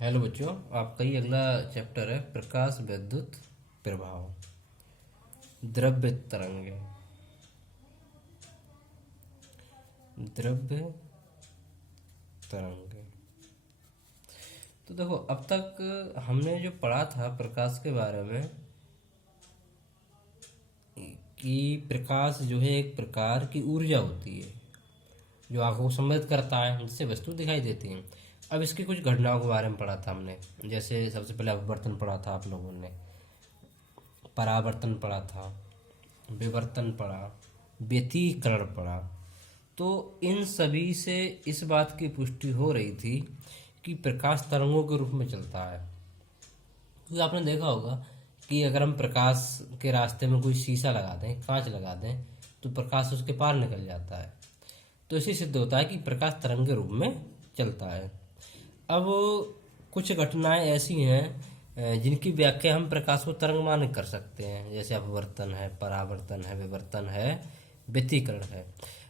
Hello बच्चों, आपका ही अगला चैप्टर है प्रकाश विद्युत प्रभाव। द्रव्य तरंगे। द्रव्य तरंगे। तो देखो, अब तक हमने जो पढ़ा था प्रकाश के बारे में कि प्रकाश जो है एक प्रकार की ऊर्जा होती है जो आंखों को संवेदित करता है, जिससे वस्तु दिखाई देती है। अब इसकी कुछ घटनाओं के बारे में पढ़ा था हमने। जैसे सबसे पहले अपवर्तन पढ़ा था आप लोगों ने, परावर्तन पढ़ा था, विवर्तन पढ़ा, व्यतिकरण पढ़ा। तो इन सभी से इस बात की पुष्टि हो रही थी कि प्रकाश तरंगों के रूप में चलता है। क्योंकि आपने देखा होगा कि अगर हम प्रकाश के रास्ते में कोई शीशा लगा दें, कांच लगा दें, तो प्रकाश उसके पार निकल जाता है। तो इसी सिद्ध होता है कि प्रकाश तरंग के रूप में चलता है। अब कुछ घटनाएं ऐसी हैं जिनकी व्याख्या हम प्रकाश को तरंग मान कर सकते हैं, जैसे अपवर्तन है, परावर्तन है, विवर्तन है, व्यतिकरण है।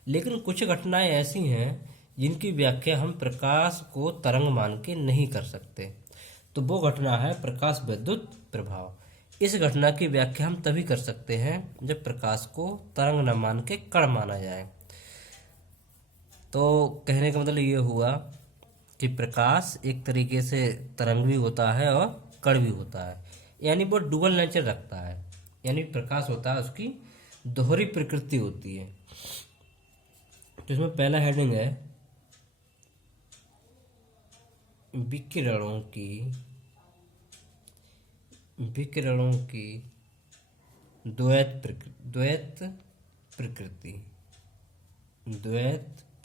लेकिन कुछ घटनाएं ऐसी हैं जिनकी व्याख्या हम प्रकाश को तरंग मान के नहीं कर सकते। तो वो घटना है प्रकाश विद्युत प्रभाव। इस घटना की व्याख्या हम तभी कर सकते हैं जब प्रकाश को तरंग न मान के कण माना जाए। तो कहने का मतलब ये हुआ कि प्रकाश एक तरीके से तरंग भी होता है और कण भी होता है, यानी वो डुअल नेचर रखता है। यानी प्रकाश होता है, उसकी दोहरी प्रकृति होती है। तो इसमें पहला हेडिंग है विकिरणों की द्वैत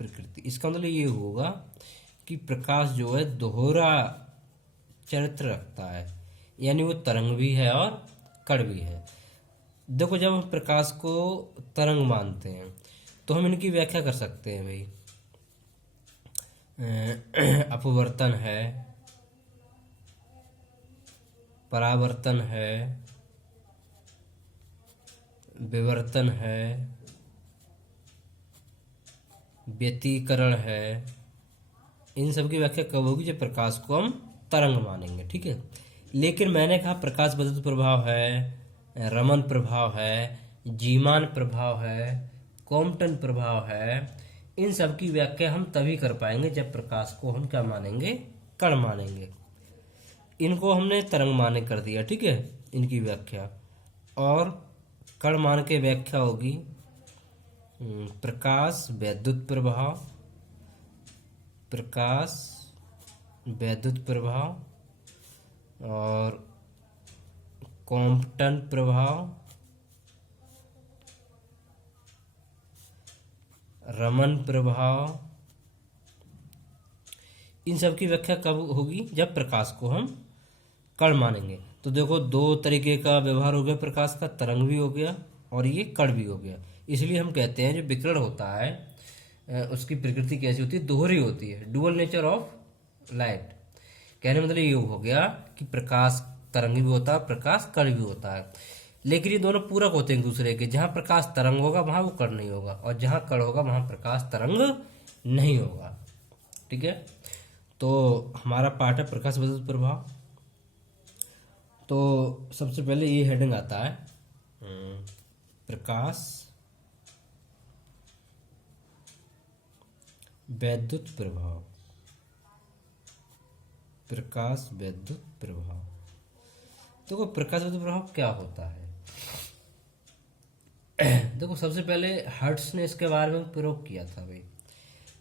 प्रकृति। इसका मतलब ये होगा कि प्रकाश जो है दोहरा चरित्र रखता है, यानी वो तरंग भी है और कण भी है। देखो, जब हम प्रकाश को तरंग मानते हैं तो हम इनकी व्याख्या कर सकते हैं भाई। अपवर्तन है, परावर्तन है, विवर्तन है, व्यतिकरण है। इन सब की व्याख्या कब होगी? जब प्रकाश को हम तरंग मानेंगे, ठीक है। लेकिन मैंने कहा प्रकाश विद्युत प्रभाव है, रमन प्रभाव है, जीमान प्रभाव है, कॉम्पटन प्रभाव है। इन सब की व्याख्या हम तभी कर पाएंगे जब प्रकाश को हम क्या मानेंगे? कण मानेंगे। इनको हमने तरंग माने कर दिया, ठीक है, इनकी व्याख्या। और कण मान के व्याख्या होगी प्रकाश विद्युत प्रभाव, प्रकाश विद्युत प्रभाव और कॉम्पटन प्रभाव, रमन प्रभाव। इन सब की व्याख्या कब होगी? जब प्रकाश को हम कण मानेंगे। तो देखो, दो तरीके का व्यवहार हो गया प्रकाश का, तरंग भी हो गया और ये कण भी हो गया। इसलिए हम कहते हैं जो विकिरण होता है उसकी प्रकृति कैसी होती है? दोहरी होती है, डुअल नेचर ऑफ लाइट। कहने मतलब ये हो गया कि प्रकाश तरंग भी होता है, प्रकाश कण भी होता है। लेकिन ये दोनों पूरक होते हैं एक दूसरे के। जहाँ प्रकाश तरंग होगा वहाँ वो कण नहीं होगा, और जहाँ कण होगा वहाँ प्रकाश तरंग नहीं होगा, ठीक है। तो हमारा पाठ है प्रकाश विद्युत प्रभाव। तो सबसे पहले ये हेडिंग आता है प्रकाश विद्युत प्रभाव। प्रकाश विद्युत प्रभाव। देखो, प्रकाश विद्युत प्रभाव क्या होता है? देखो, सबसे पहले हर्ट्स ने इसके बारे में प्रयोग किया था भाई।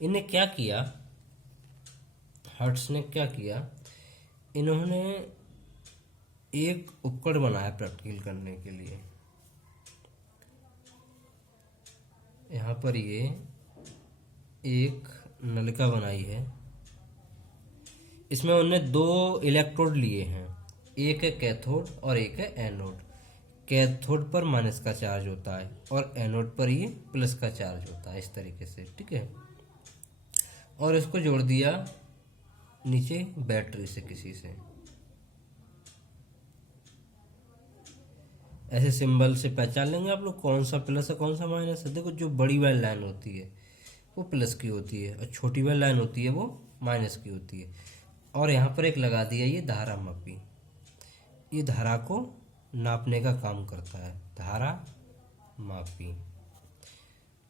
इन्हें क्या किया? हर्ट्स ने क्या किया? इन्होंने एक उपकरण बनाया प्रैक्टिकल करने के लिए। यहाँ पर ये एक नलिका बनाई है। इसमें उन्होंने दो इलेक्ट्रोड लिए हैं, एक है कैथोड और एक है एनोड। कैथोड पर माइनस का चार्ज होता है और एनोड पर ये प्लस का चार्ज होता है, इस तरीके से, ठीक है। और इसको जोड़ दिया नीचे बैटरी से, किसी से ऐसे सिंबल से पहचान लेंगे आप लोग कौन सा प्लस है कौन सा माइनस है। देखो, जो बड़ी वाली लाइन होती है वो प्लस की होती है और छोटी वाली लाइन होती है वो माइनस की होती है। और यहाँ पर एक लगा दिया ये धारा मापी, ये धारा को नापने का काम करता है, धारा मापी।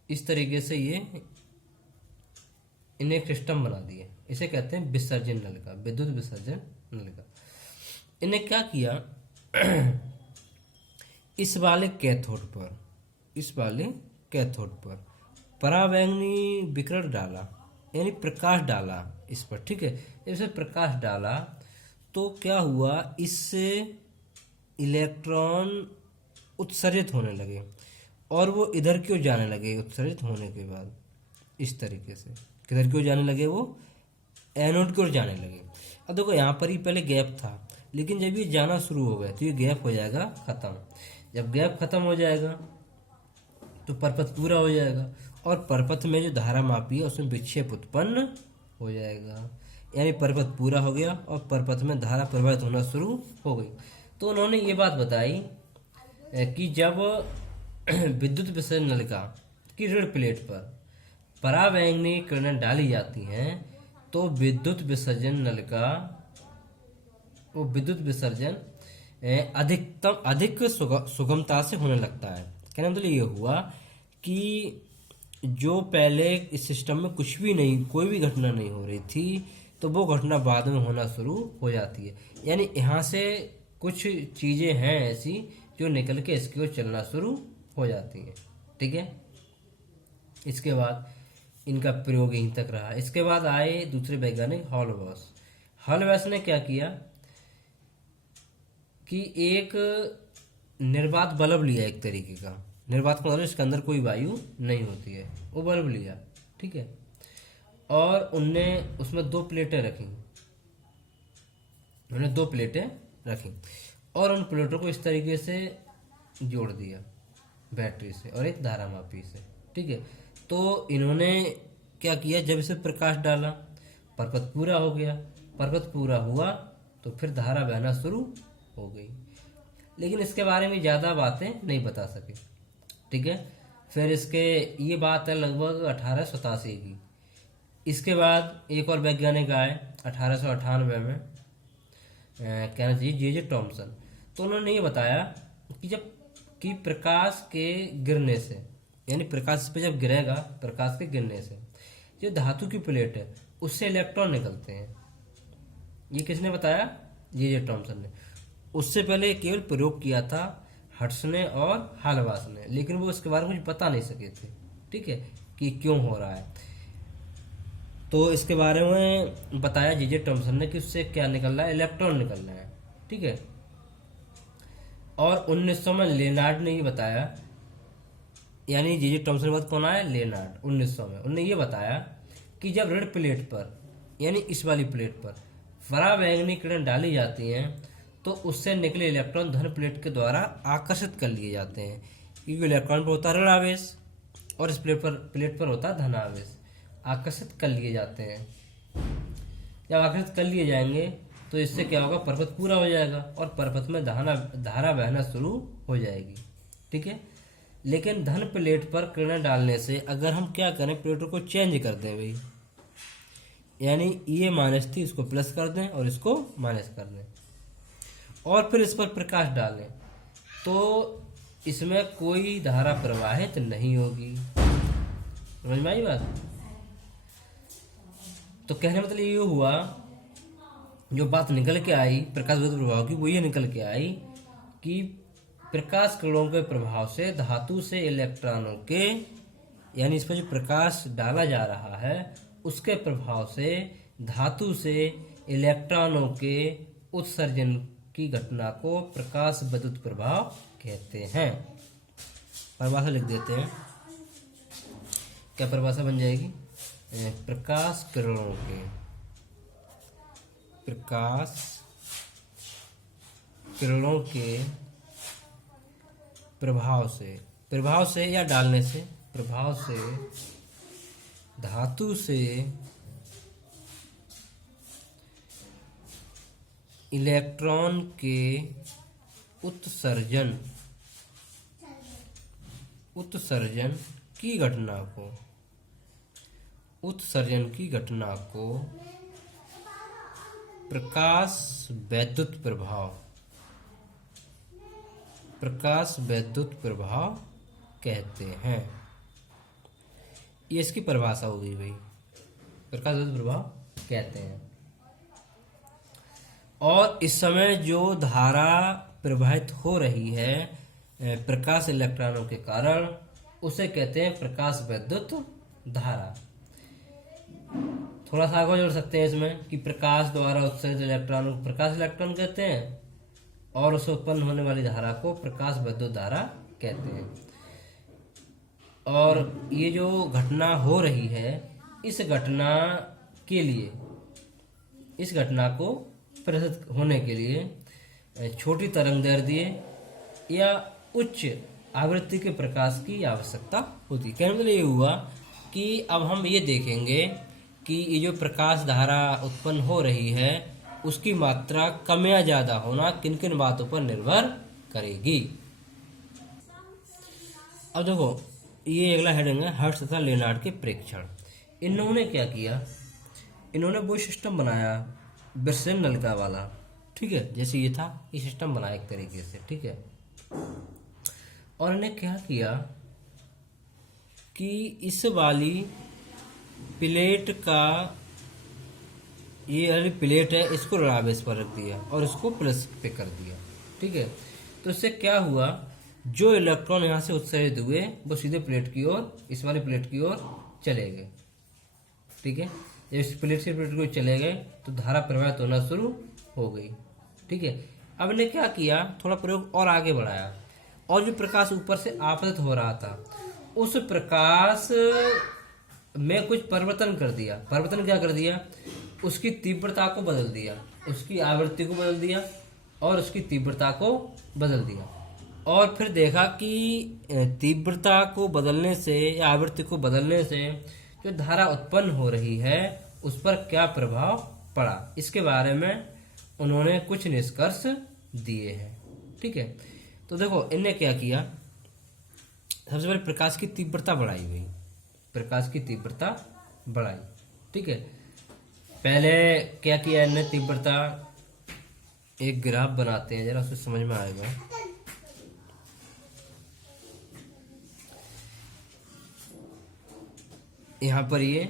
इस तरीके से ये इन्हें एक सिस्टम बना दिए, इसे कहते हैं विसर्जन नलिका, विद्युत विसर्जन नलिका। इन्हें क्या किया, इस वाले कैथोड पर पराबैंगनी विकिरण डाला, यानी प्रकाश डाला इस पर, ठीक है। जैसे प्रकाश डाला तो क्या हुआ, इससे इलेक्ट्रॉन उत्सर्जित होने लगे और वो इधर क्यों जाने लगे, उत्सर्जित होने के बाद इस तरीके से किधर क्यों जाने लगे, वो एनोड की ओर जाने लगे। अब देखो यहाँ पर ही पहले गैप था, लेकिन जब ये जाना शुरू हो गया तो ये गैप हो जाएगा खत्म। जब गैप खत्म हो जाएगा तो परपथ पूरा हो जाएगा, और परपथ में जो धारा मापी है उसमें विक्षेप उत्पन्न हो जाएगा, यानी परपथ पूरा हो गया और परपथ में धारा प्रवाहित होना शुरू हो गई। तो उन्होंने ये बात बताई कि जब विद्युत विसर्जन नलिका की ऋण प्लेट पर पराबैंगनी किरणें डाली जाती हैं तो विद्युत विसर्जन अधिक सुगमता से होने लगता है। कहने मतलब ये हुआ कि जो पहले इस सिस्टम में कुछ भी नहीं, कोई भी घटना नहीं हो रही थी, तो वो घटना बाद में होना शुरू हो जाती है। यानी यहाँ से कुछ चीज़ें हैं ऐसी जो निकल के इसकी ओर चलना शुरू हो जाती हैं, ठीक है। इसके बाद इनका प्रयोग यहीं तक रहा। इसके बाद आए दूसरे वैज्ञानिक हॉलबॉस ने क्या किया कि एक निर्वात बल्ब लिया, एक तरीके का निर्वात का मतलब इसके अंदर कोई वायु नहीं होती है, वो बल्ब लिया, ठीक है। और उनने उसमें दो प्लेटें रखी और उन प्लेटों को इस तरीके से जोड़ दिया बैटरी से और एक धारा मापी से, ठीक है। तो इन्होंने क्या किया, जब इसे प्रकाश डाला परपथ पूरा हो गया, परपथ पूरा हुआ तो फिर धारा बहना शुरू हो गई, लेकिन इसके बारे में ज़्यादा बातें नहीं बता सके, ठीक है। फिर इसके ये बात है लगभग 1887 की। इसके बाद एक और वैज्ञानिक आए 1898 में, कहना चाहिए जे टॉमसन। तो उन्होंने ये बताया कि प्रकाश के गिरने से, यानी प्रकाश पे जब गिरेगा, प्रकाश के गिरने से जो धातु की प्लेट है उससे इलेक्ट्रॉन निकलते हैं। ये किसने बताया, जे टॉमसन ने। उससे पहले केवल प्रयोग किया था हट्स ने और हॉलबॉस ने, लेकिन वो इसके बारे में कुछ बता नहीं सके थे, ठीक है, कि क्यों हो रहा है। तो इसके बारे में बताया जे टॉमसन ने कि उससे क्या निकल रहा है, इलेक्ट्रॉन निकल रहा है, ठीक है। और 1900 में लेनार्ड ने ये बताया, यानी जे टॉमसन के बाद कौन आया, लेनार्ड। 1900 में उन्होंने ये बताया कि जब ऋण प्लेट पर, यानी इस वाली प्लेट पर पराबैंगनी किरण डाली जाती हैं तो उससे निकले इलेक्ट्रॉन धन प्लेट के द्वारा आकर्षित कर लिए जाते हैं, क्योंकि इलेक्ट्रॉन पर होता है ऋण आवेश और इस प्लेट पर होता है धन आवेश। आकर्षित कर लिए जाते हैं, जब आकर्षित कर लिए जाएंगे तो इससे क्या होगा, परपथ पूरा हो जाएगा और परपथ में धारा बहना शुरू हो जाएगी, ठीक है। लेकिन धन प्लेट पर किरणें डालने से अगर हम क्या करें, प्लेटों को चेंज कर दें भाई, यानी ये माइनस थी, इसको प्लस कर दें और इसको माइनस कर दें और फिर इस पर प्रकाश डालें, तो इसमें कोई धारा प्रवाहित नहीं होगी। समझ में आई बात। तो कहने मतलब ये हुआ, जो बात निकल के आई प्रकाश विद्युत प्रभाव की, वो ये निकल के आई कि प्रकाश किरणों के प्रभाव से धातु से इलेक्ट्रॉनों के, यानी इस पर जो प्रकाश डाला जा रहा है उसके प्रभाव से धातु से इलेक्ट्रॉनों के उत्सर्जन की घटना को प्रकाश विद्युत प्रभाव कहते हैं। परिभाषा लिख देते हैं, क्या परिभाषा बन जाएगी, प्रकाश किरणों के प्रभाव से या डालने से, प्रभाव से धातु से इलेक्ट्रॉन के उत्सर्जन की घटना को प्रकाश वैद्युत प्रभाव, प्रकाश वैद्युत प्रभाव कहते हैं। ये इसकी परिभाषा हो गई भाई, प्रकाश वैद्युत प्रभाव कहते हैं। और इस समय जो धारा प्रवाहित हो रही है प्रकाश इलेक्ट्रॉनों के कारण, उसे कहते हैं प्रकाश वैद्युत धारा। थोड़ा सा आगे जोड़ सकते हैं इसमें कि प्रकाश द्वारा उत्सर्जित इलेक्ट्रॉनों को प्रकाश इलेक्ट्रॉन कहते हैं और उससे उत्पन्न होने वाली धारा को प्रकाश वैद्युत धारा कहते हैं। और ये जो घटना हो रही है, इस घटना के लिए, इस घटना को प्रदर्शित होने के लिए छोटी तरंगदैर्ध्य या उच्च आवृत्ति के प्रकाश की आवश्यकता होती है। कहने का मतलब ये हुआ कि अब हम ये देखेंगे कि ये जो प्रकाश धारा उत्पन्न हो रही है उसकी मात्रा कम या ज्यादा होना किन किन बातों पर निर्भर करेगी। अब देखो ये अगला हेडिंग है हर्ट्ज तथा लेनार्ड के प्रेक्षण। इन्होंने क्या किया, इन्होंने वो सिस्टम बनाया ब्रसेन नलिका वाला, ठीक है, जैसे ये था, ये सिस्टम बनाया एक तरीके से, ठीक है। और इन्हें क्या किया कि इस वाली प्लेट का, ये वाली प्लेट है, इसको ऋण आवेश पर रख दिया और इसको प्लस पे कर दिया, ठीक है। तो इससे क्या हुआ, जो इलेक्ट्रॉन यहाँ से उत्सर्जित हुए वो सीधे प्लेट की ओर, इस वाली प्लेट की ओर चले गए, ठीक है। जब इस प्लेट से प्लेट की ओर चले गए तो धारा प्रवाहित होना शुरू हो गई, ठीक है। अब इन्हें क्या किया, थोड़ा प्रयोग और आगे बढ़ाया और जो प्रकाश ऊपर से आपतित हो रहा था उस प्रकाश में कुछ परिवर्तन कर दिया। परिवर्तन क्या कर दिया, उसकी तीव्रता को बदल दिया, उसकी आवृत्ति को बदल दिया और उसकी तीव्रता को बदल दिया। और फिर देखा कि तीव्रता को बदलने से या आवृत्ति को बदलने से जो धारा उत्पन्न हो रही है उस पर क्या प्रभाव पड़ा, इसके बारे में उन्होंने कुछ निष्कर्ष दिए हैं, ठीक है। तो देखो इनने क्या किया, सबसे पहले प्रकाश की तीव्रता बढ़ाई गई, प्रकाश की तीव्रता बढ़ाई, ठीक है। पहले क्या किया इनने, तीव्रता, एक ग्राफ बनाते हैं जरा, उससे समझ में आएगा। यहाँ पर ये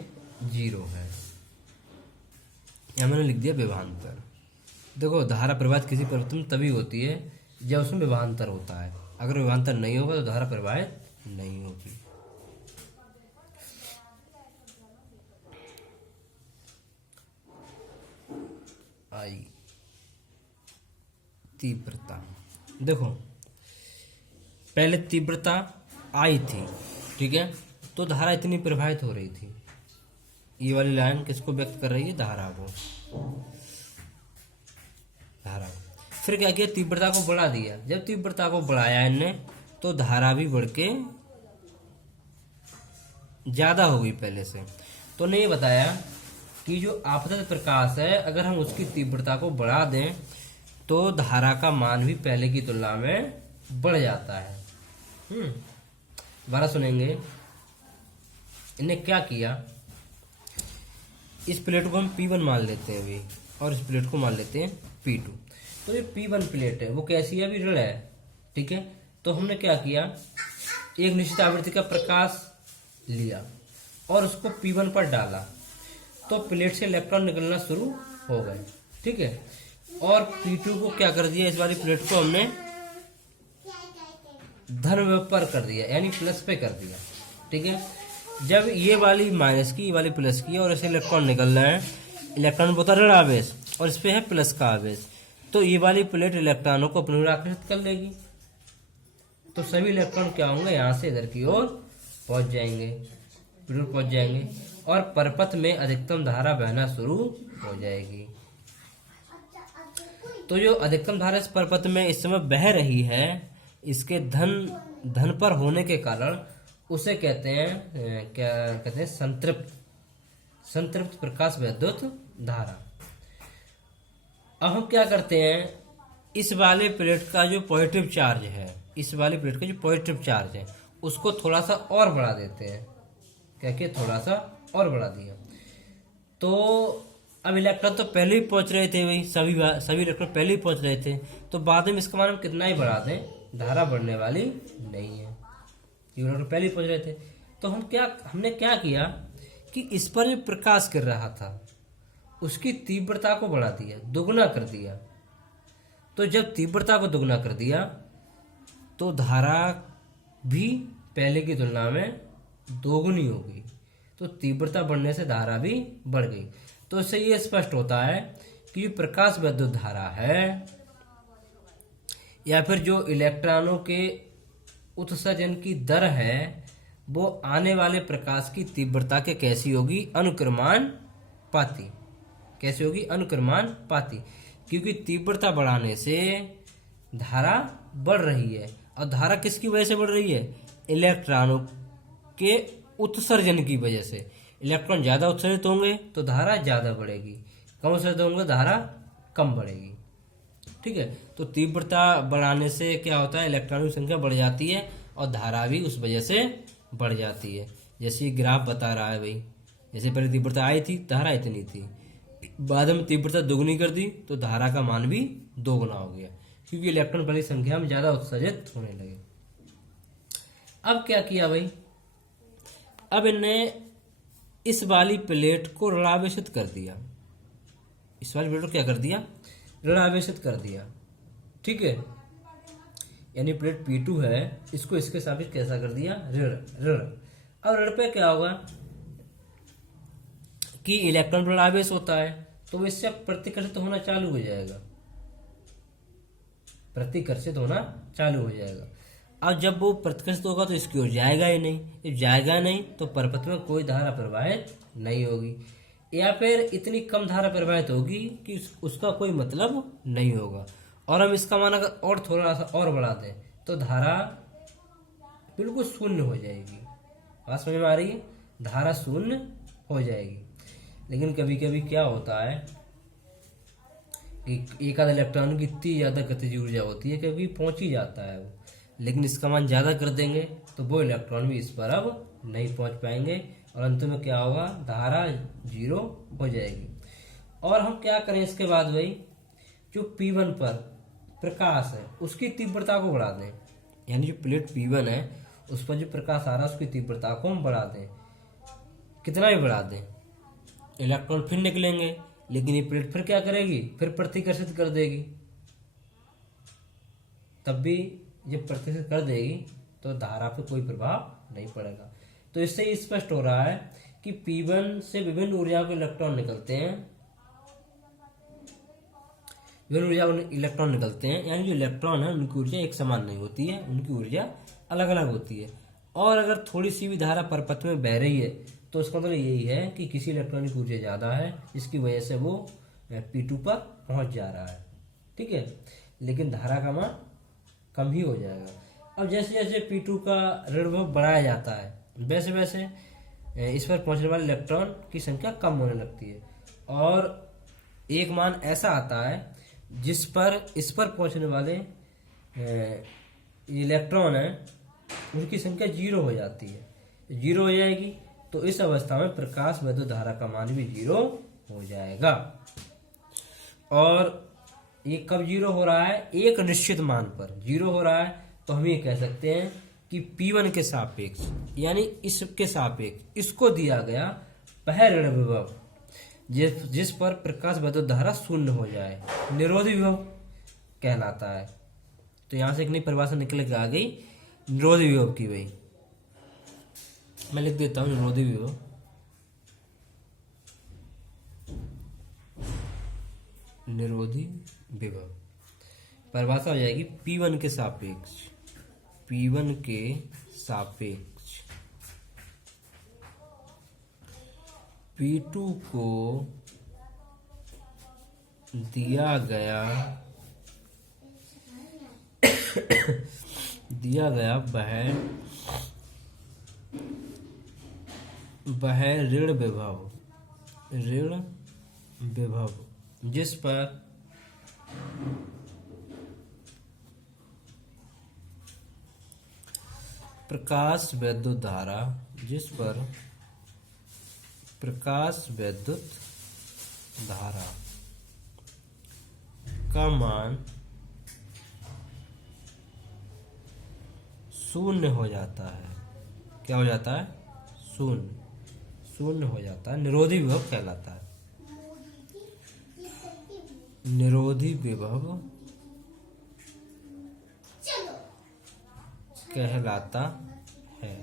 0 है, यहाँ मैंने लिख दिया विभवांतर। देखो धारा प्रवाहित किसी परिवर्तन तभी होती है जब उसमें विभवांतर होता है, अगर विभवांतर नहीं होगा तो धारा प्रवाहित नहीं होगी। आई तीव्रता, देखो पहले तीव्रता आई थी, ठीक है, तो धारा इतनी प्रवाहित हो रही थी। ये वाली लाइन किसको व्यक्त कर रही है, धारा को, धारा। फिर क्या किया, तीव्रता को बढ़ा दिया। जब तीव्रता को बढ़ाया इनने तो धारा भी बढ़ के ज्यादा हो गई पहले से। तो ने ये बताया कि जो आपतित प्रकाश है अगर हम उसकी तीव्रता को बढ़ा दें तो धारा का मान भी पहले की तुलना में बढ़ जाता है। दोबारा सुनेंगे। इन्हें क्या किया, इस प्लेट को हम P1 मान लेते हैं अभी और इस प्लेट को मान लेते हैं P2। तो ये P1 प्लेट है वो कैसी है, अभी ऋण है, ठीक है। तो हमने क्या किया, एक निश्चित आवृत्ति का प्रकाश लिया और उसको P1 पर डाला तो प्लेट से इलेक्ट्रॉन निकलना शुरू हो गए, ठीक है। और P2 को क्या कर दिया, इस वाली प्लेट को हमने धन विभव पर कर दिया, यानी प्लस पे कर दिया, ठीक है। जब ये वाली माइनस की, ये वाली प्लस की और इसे इलेक्ट्रॉन निकल रहा है, इलेक्ट्रॉन होता ऋण आवेश और इस पे है प्लस का आवेश, तो ये वाली प्लेट इलेक्ट्रॉनों को अपनी ओर आकर्षित कर लेगी। तो सभी इलेक्ट्रॉन क्या होंगे, यहाँ से इधर की ओर पहुंच जाएंगे, पहुंच जाएंगे और परपथ में अधिकतम धारा बहना शुरू हो जाएगी। तो जो अधिकतम धारा इस परपथ में इस समय बह रही है, इसके धन पर होने के कारण उसे कहते हैं, क्या कहते हैं, संतृप्त प्रकाश वैद्युत धारा। अब हम क्या करते हैं, इस वाले प्लेट का जो पॉजिटिव चार्ज है, इस वाली प्लेट का जो पॉजिटिव चार्ज है उसको थोड़ा सा और बढ़ा देते हैं, क्या कि थोड़ा सा और बढ़ा दिया तो अब इलेक्ट्रॉन तो पहले ही पहुंच रहे थे भाई, सभी इलेक्ट्रॉन पहले ही पहुंच रहे थे, तो बाद में इसका मान हम कितना ही बढ़ा दें धारा बढ़ने वाली नहीं है, इलेक्ट्रॉन पहले ही पहुंच रहे थे। तो हमने क्या किया कि इस पर जो प्रकाश गिर रहा था उसकी तीव्रता को बढ़ा दिया, दोगुना कर दिया। तो जब तीव्रता को दोगुना कर दिया तो धारा भी पहले की तुलना में दोगुनी हो गई, तो तीव्रता बढ़ने से धारा भी बढ़ गई। तो इससे ये स्पष्ट होता है कि जो प्रकाश विद्युत धारा है या फिर जो इलेक्ट्रॉनों के उत्सर्जन की दर है वो आने वाले प्रकाश की तीव्रता के कैसी होगी, अनुक्रमानुपाती। कैसी होगी, अनुक्रमानुपाती, क्योंकि तीव्रता बढ़ाने से धारा बढ़ रही है। और धारा किसकी वजह से बढ़ रही है, इलेक्ट्रॉनों के उत्सर्जन की वजह से। इलेक्ट्रॉन ज़्यादा उत्सर्जित होंगे तो धारा ज़्यादा बढ़ेगी, कम उत्सर्जित होंगे धारा कम बढ़ेगी। ठीक है, तो तीव्रता बढ़ाने से क्या होता है, इलेक्ट्रॉनों की संख्या बढ़ जाती है और धारा भी उस वजह से बढ़ जाती है। जैसे ग्राफ बता रहा है भाई, जैसे पहले तीव्रता आई थी, धारा इतनी थी, बाद में तीव्रता दोगुनी कर दी तो धारा का मान भी दोगुना हो गया, क्योंकि इलेक्ट्रॉन बड़ी संख्या में ज़्यादा उत्सर्जित होने लगे। अब क्या किया भाई, अब इनने इस वाली प्लेट को ऋणावेशित कर दिया। इस वाली प्लेट को क्या कर दिया, ऋणावेशित कर दिया। ठीक है, यानी प्लेट P2 है, इसको इसके सापेक्ष कैसा कर दिया, ऋण ऋण। अब ऋण पे क्या होगा कि इलेक्ट्रॉन पर आवेश होता है तो वो इससे प्रतिकर्षित होना चालू हो जाएगा, प्रतिकर्षित होना चालू हो जाएगा। अब जब वो प्रतिकर्षित होगा तो इसकी ओर जाएगा ही नहीं, जब जाएगा नहीं तो परपथ में कोई धारा प्रवाहित नहीं होगी, या फिर इतनी कम धारा प्रवाहित होगी कि उसका कोई मतलब नहीं होगा। और हम इसका मान अगर और थोड़ा सा और बढ़ा दें तो धारा बिल्कुल शून्य हो जाएगी। बात समझ में आ रही है, धारा शून्य हो जाएगी। लेकिन कभी कभी क्या होता है कि एक आध इलेक्ट्रॉन की इतनी ज़्यादा गतिज ऊर्जा होती है कभी पहुंच ही जाता है वो, लेकिन इसका मान ज़्यादा कर देंगे तो वो इलेक्ट्रॉन भी इस पर अब नहीं पहुंच पाएंगे और अंत में क्या होगा, धारा 0 हो जाएगी। और हम क्या करें इसके बाद भाई, जो P1 पर प्रकाश है उसकी तीव्रता को बढ़ा दें, यानी जो प्लेट P1 है उस पर जो प्रकाश आ रहा है उसकी तीव्रता को हम बढ़ा दें। कितना भी बढ़ा दें, इलेक्ट्रॉन फिर निकलेंगे, लेकिन ये प्लेट फिर क्या करेगी, फिर प्रतिकर्षित कर देगी। तब भी जब प्रतिकर्षित कर देगी तो धारा पे कोई प्रभाव नहीं पड़ेगा। तो इससे ये स्पष्ट हो रहा है कि P1 से विभिन्न ऊर्जा के इलेक्ट्रॉन निकलते हैं, विभिन्न ऊर्जा के इलेक्ट्रॉन निकलते हैं, यानी जो इलेक्ट्रॉन है उनकी ऊर्जा एक समान नहीं होती है, उनकी ऊर्जा अलग अलग होती है। और अगर थोड़ी सी भी धारा परपथ में बह रही है तो उसका मतलब यही है कि किसी इलेक्ट्रॉन की ऊर्जा ज़्यादा है, जिसकी वजह से वो P2 पर पहुंच जा रहा है। ठीक है, लेकिन धारा का मान कम ही हो जाएगा। अब जैसे जैसे P2 का ऋण विभव बढ़ाया जाता है वैसे वैसे इस पर पहुंचने वाले इलेक्ट्रॉन की संख्या कम होने लगती है, और एक मान ऐसा आता है जिस पर इस पर पहुंचने वाले इलेक्ट्रॉन है उनकी संख्या 0 हो जाती है। 0 हो जाएगी तो इस अवस्था में प्रकाश विद्युत धारा का मान भी 0 हो जाएगा। और ये कब 0 हो रहा है, एक निश्चित मान पर 0 हो रहा है, तो हम ये कह सकते हैं कि P1 के सापेक्ष यानी इसके सापेक्ष इसको दिया गया वह ऋण विभव जिस पर प्रकाश विद्युत धारा शून्य हो जाए, निरोधी विभव कहलाता है। तो यहाँ से एक नई परिभाषा निकल के आ गई निरोधी विभव की। भाई मैं लिख देता हूँ निरोधी विभव। निरोधी विभव परिभाषा हो जाएगी P1 के सापेक्ष, P1 के सापेक्ष P2 को दिया गया वह ऋण विभव जिस पर प्रकाश विद्युत धारा धारा का मान शून्य हो जाता है। क्या हो जाता है? शून्य हो जाता है, निरोधी विभव कहलाता है। निरोधी विभव कहलाता है।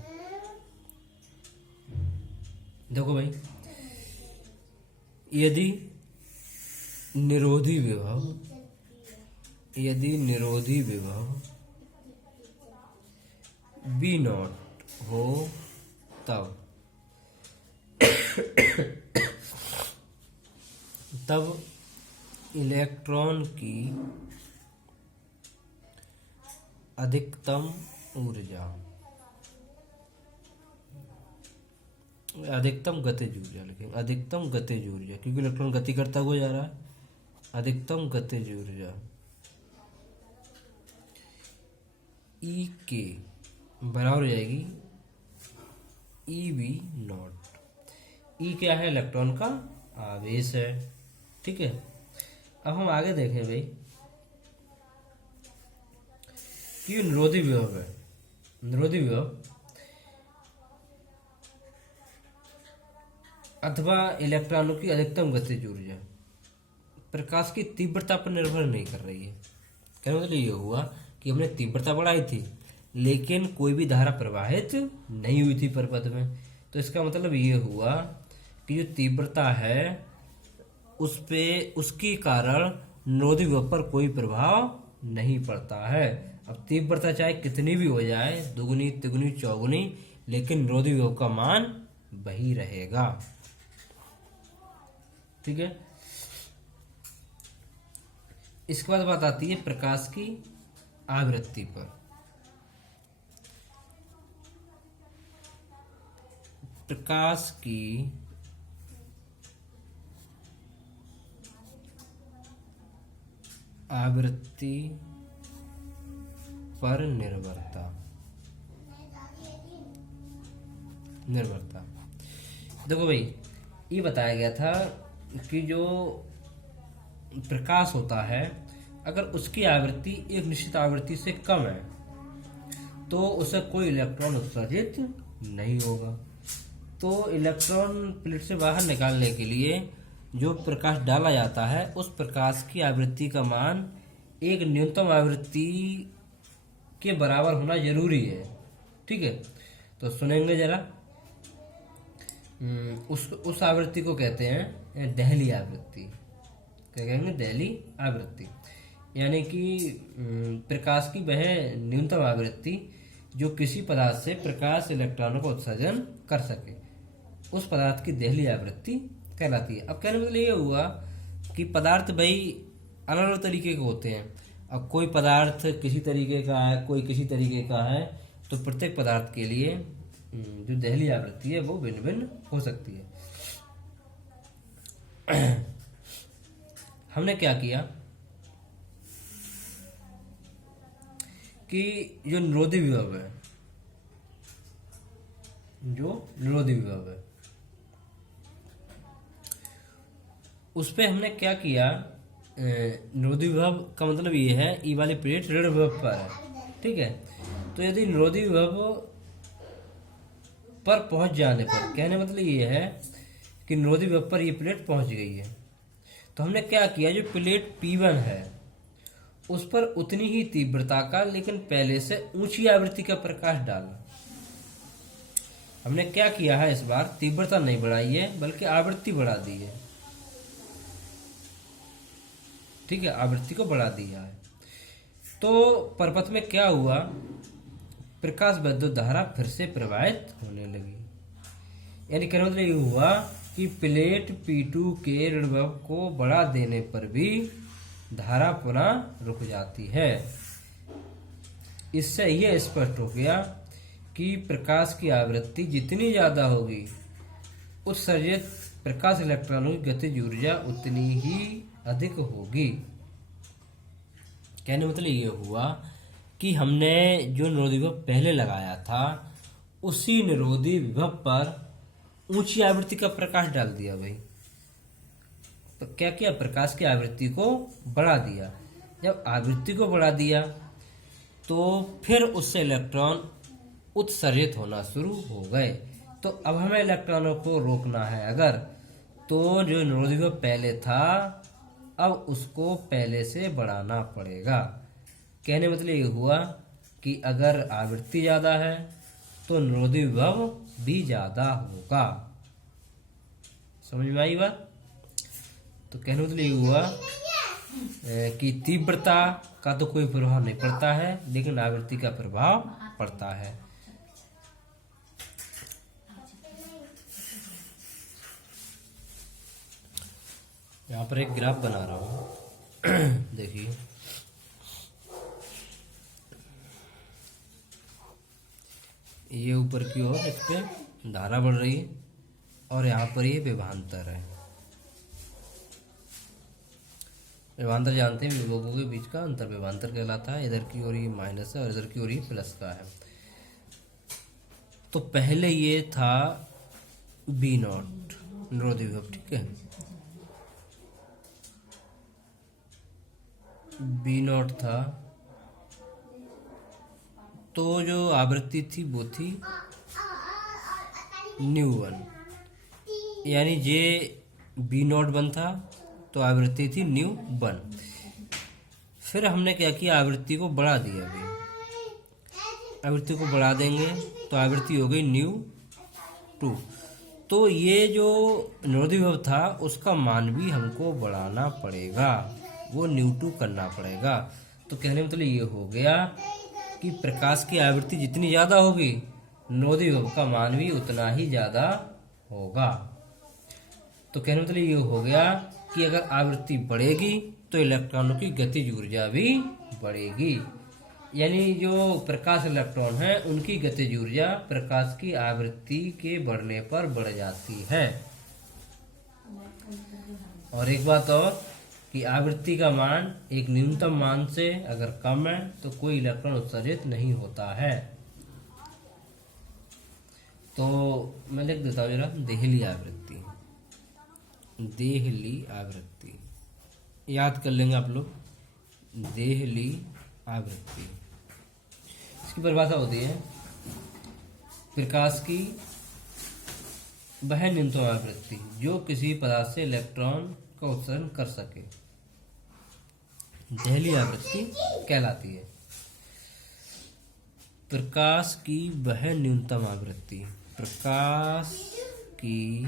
देखो भाई, यदि निरोधी विभव बी नॉट हो तब इलेक्ट्रॉन की अधिकतम ऊर्जा, अधिकतम गतिज ऊर्जा लिखेंगे, अधिकतम गतिज ऊर्जा, क्योंकि इलेक्ट्रॉन गति करता हुआ जा रहा है। अधिकतम गतिज ऊर्जा ई के बराबर हो जाएगी ई बी नॉट। ई क्या है? इलेक्ट्रॉन का आवेश है। ठीक है, अब हम आगे देखें भाई कि निरोधी विभव है। निरोधी विभव अथवा इलेक्ट्रॉनों की अधिकतम गतिज ऊर्जा प्रकाश की तीव्रता पर निर्भर नहीं कर रही है। कहने मतलब ये हुआ कि हमने तीव्रता बढ़ाई थी लेकिन कोई भी धारा प्रवाहित नहीं हुई थी परिपथ में। तो इसका मतलब ये हुआ कि जो तीव्रता है उस पे उसके कारण निरोधी विभव पर कोई प्रभाव नहीं पड़ता है। अब तीव्रता चाहे कितनी भी हो जाए, दुगुनी तिगुनी चौगुनी, लेकिन निरोधी विभव का मान वही रहेगा। ठीक है, इसके बाद बात आती है प्रकाश की आवृत्ति पर। प्रकाश की आवृत्ति पर निर्भरता। देखो भाई, ये बताया गया था कि जो प्रकाश होता है अगर उसकी आवृत्ति एक निश्चित आवृत्ति से कम है तो उसे कोई इलेक्ट्रॉन उत्सर्जित नहीं होगा। तो इलेक्ट्रॉन प्लेट से बाहर निकालने के लिए जो प्रकाश डाला जाता है उस प्रकाश की आवृत्ति का मान एक न्यूनतम आवृत्ति के बराबर होना जरूरी है। ठीक है, तो सुनेंगे जरा। उस आवृत्ति को कहते हैं देहली आवृत्ति। क्या कहेंगे? देहली आवृत्ति, यानी कि प्रकाश की वह न्यूनतम आवृत्ति जो किसी पदार्थ से प्रकाश इलेक्ट्रॉनों का उत्सर्जन कर सके, उस पदार्थ की देहली आवृत्ति कहलाती है। अब कहने मतलब ये हुआ कि पदार्थ भाई अलग अलग तरीके के होते हैं। अब कोई पदार्थ किसी तरीके का है, कोई किसी तरीके का है, तो प्रत्येक पदार्थ के लिए जो देहली आवृत्ति है वो भिन्न भिन्न हो सकती है। हमने क्या किया कि जो निरोधी विभव है, उस पे हमने क्या किया, निरोधी विभव का मतलब ये है ई वाली प्लेट ऋण विभव पर है। ठीक है, तो यदि निरोधी विभव पर पहुंच जाने पर, कहने मतलब ये है कि निरोधी विभव पर ये प्लेट पहुंच गई है, तो हमने क्या किया, जो प्लेट P1 है उस पर उतनी ही तीव्रता का लेकिन पहले से ऊंची आवृत्ति का प्रकाश डाला। हमने क्या किया है, इस बार तीव्रता नहीं बढ़ाई है बल्कि आवृत्ति बढ़ा दी है। ठीक है, आवृत्ति को बढ़ा दिया है। तो परिपथ में क्या हुआ, प्रकाश विद्युत धारा फिर से प्रवाहित होने लगी। यानी कहने मतलब ये हुआ कि प्लेट P2 के ऋण विभव को बढ़ा देने पर भी धारा पुनः रुक जाती है। इससे यह स्पष्ट हो गया कि प्रकाश की आवृत्ति जितनी ज्यादा होगी उत्सर्जित प्रकाश इलेक्ट्रॉनों की गतिज ऊर्जा उतनी ही अधिक होगी। कहने मतलब ये हुआ कि हमने जो निरोधी विभव पहले लगाया था उसी निरोधी विभव पर ऊंची आवृत्ति का प्रकाश डाल दिया भाई। क्या किया, प्रकाश की आवृत्ति को बढ़ा दिया। जब आवृत्ति को बढ़ा दिया तो फिर उससे इलेक्ट्रॉन उत्सर्जित होना शुरू हो गए। तो अब हमें इलेक्ट्रॉनों को रोकना है अगर, तो जो निरोधी विभव पहले था अब उसको पहले से बढ़ाना पड़ेगा। कहने मतलब ये हुआ कि अगर आवृत्ति ज़्यादा है तो निरोधी विभव भी ज़्यादा होगा। समझ में आई बात? तो कहने मतलब ये हुआ कि तीव्रता का तो कोई प्रभाव नहीं पड़ता है, लेकिन आवृत्ति का प्रभाव पड़ता है। यहाँ पर एक ग्राफ बना रहा हूँ देखिए, ये ऊपर की ओर इस पे धारा बढ़ रही है और यहाँ पर ये विभवांतर है। विभवांतर जानते हैं, विभवों के बीच का अंतर विभवांतर कहलाता है। इधर की ओर ये माइनस है और इधर की ओर ये प्लस का है। तो पहले ये था बी नॉट निरोधी विभव, ठीक है, बी नॉट था। तो जो आवृत्ति थी वो थी न्यू वन, यानी जे बी नॉट वन था तो आवृत्ति थी न्यू वन। फिर हमने क्या किया, आवृत्ति को बढ़ा दिया। अभी आवृत्ति को बढ़ा देंगे तो आवृत्ति हो गई न्यू टू। तो ये जो निरोधी विभव था उसका मान भी हमको बढ़ाना पड़ेगा, वो न्यू टू करना पड़ेगा। तो कहने मतलब ये हो गया कि प्रकाश की आवृत्ति जितनी ज़्यादा होगी निरोधी विभव का मान भी उतना ही ज़्यादा होगा। तो कहने मतलब ये हो गया कि अगर आवृत्ति बढ़ेगी तो इलेक्ट्रॉनों की गतिज ऊर्जा भी बढ़ेगी, यानी जो प्रकाश इलेक्ट्रॉन है उनकी गतिज ऊर्जा प्रकाश की आवृत्ति के बढ़ने पर बढ़ जाती है। और एक बात और कि आवृत्ति का मान एक न्यूनतम मान से अगर कम है तो कोई इलेक्ट्रॉन उत्सर्जित नहीं होता है। तो मैं लिख देता हूँ जरा, देहली आवृत्ति, देहली आवृत्ति याद कर लेंगे आप लोग। देहली आवृत्ति, इसकी परिभाषा होती है प्रकाश की वह न्यूनतम आवृत्ति जो किसी पदार्थ से इलेक्ट्रॉन का उत्सर्जन कर सके, देहली आवृत्ति कहलाती है। प्रकाश की वह न्यूनतम आवृत्ति, प्रकाश की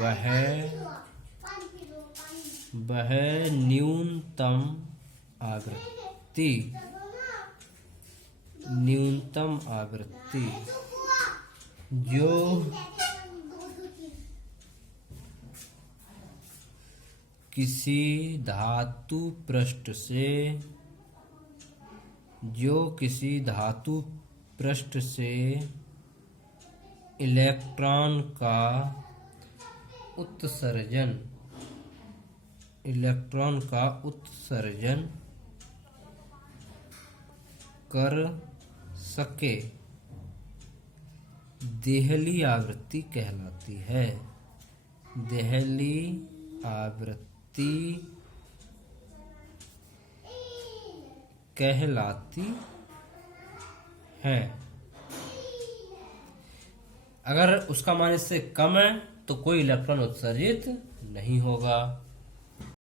वह न्यूनतम आवृत्ति, न्यूनतम आवृत्ति जो किसी धातु पृष्ठ से, जो किसी धातु पृष्ठ से इलेक्ट्रॉन का उत्सर्जन, इलेक्ट्रॉन का उत्सर्जन कर सके, देहली आवृत्ति कहलाती है। देहली आवृत्ति कहलाती है। अगर उसका मान इससे कम है तो कोई इलेक्ट्रॉन उत्सर्जित नहीं होगा।